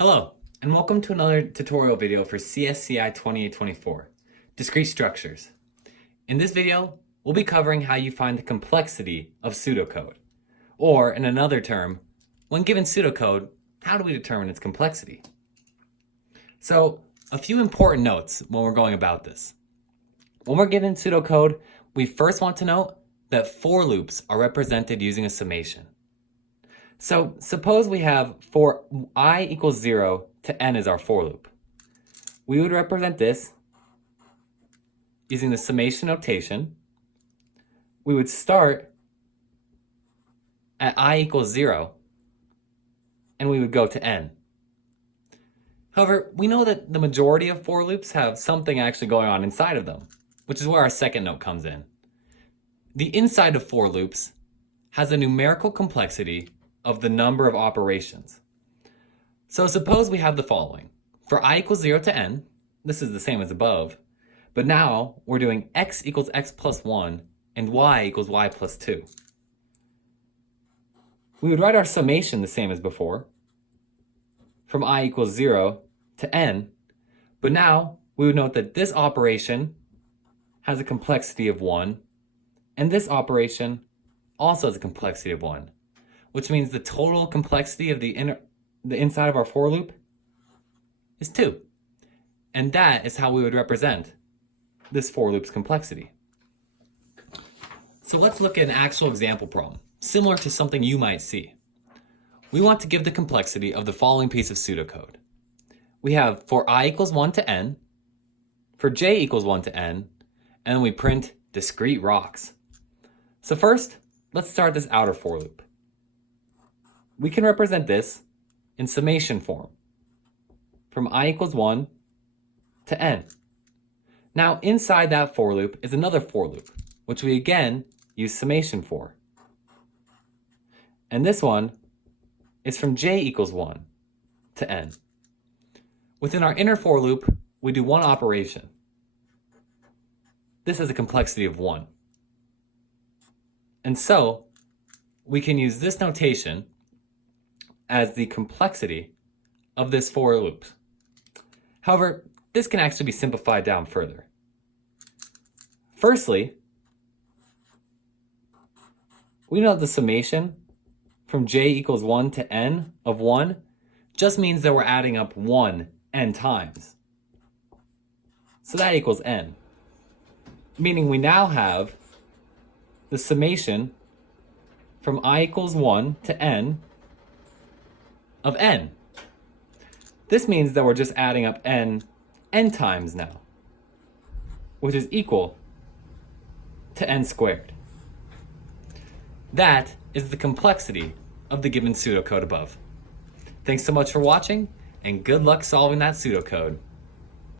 Hello, and welcome to another tutorial video for CSCI 2824, Discrete Structures. In this video, we'll be covering how you find the complexity of pseudocode. Or, in another term, when given pseudocode, how do we determine its complexity? So, a few important notes when we're going about this. When we're given pseudocode, we first want to note that for loops are represented using a summation. So suppose we have for I equals 0 to n is our for loop. We would represent this using the summation notation. We would start at I equals 0 and we would go to n. However, we know that the majority of for loops have something actually going on inside of them, which is where our second note comes in. The inside of for loops has a numerical complexity of the number of operations. So suppose we have the following. For I equals 0 to n, this is the same as above, but now we're doing x equals x plus 1 and y equals y plus 2. We would write our summation the same as before, from I equals 0 to n, but now we would note that this operation has a complexity of 1, and this operation also has a complexity of 1. Which means the total complexity of the inside of our for loop is 2. And that is how we would represent this for loop's complexity. So let's look at an actual example problem, similar to something you might see. We want to give the complexity of the following piece of pseudocode. We have for I equals 1 to n, for j equals 1 to n, and then we print discrete rocks. So first, let's start this outer for loop. We can represent this in summation form, from I equals 1 to n. Now inside that for loop is another for loop, which we again use summation for. And this one is from j equals 1 to n. Within our inner for loop, we do one operation. This has a complexity of 1. And so we can use this notation as the complexity of this for loop. However, this can actually be simplified down further. Firstly, we know the summation from j equals 1 to n of 1 just means that we're adding up 1 n times. So that equals n, meaning we now have the summation from I equals 1 to n of n. This means that we're just adding up n times now, which is equal to n squared. That is the complexity of the given pseudocode above. Thanks so much for watching, and good luck solving that pseudocode.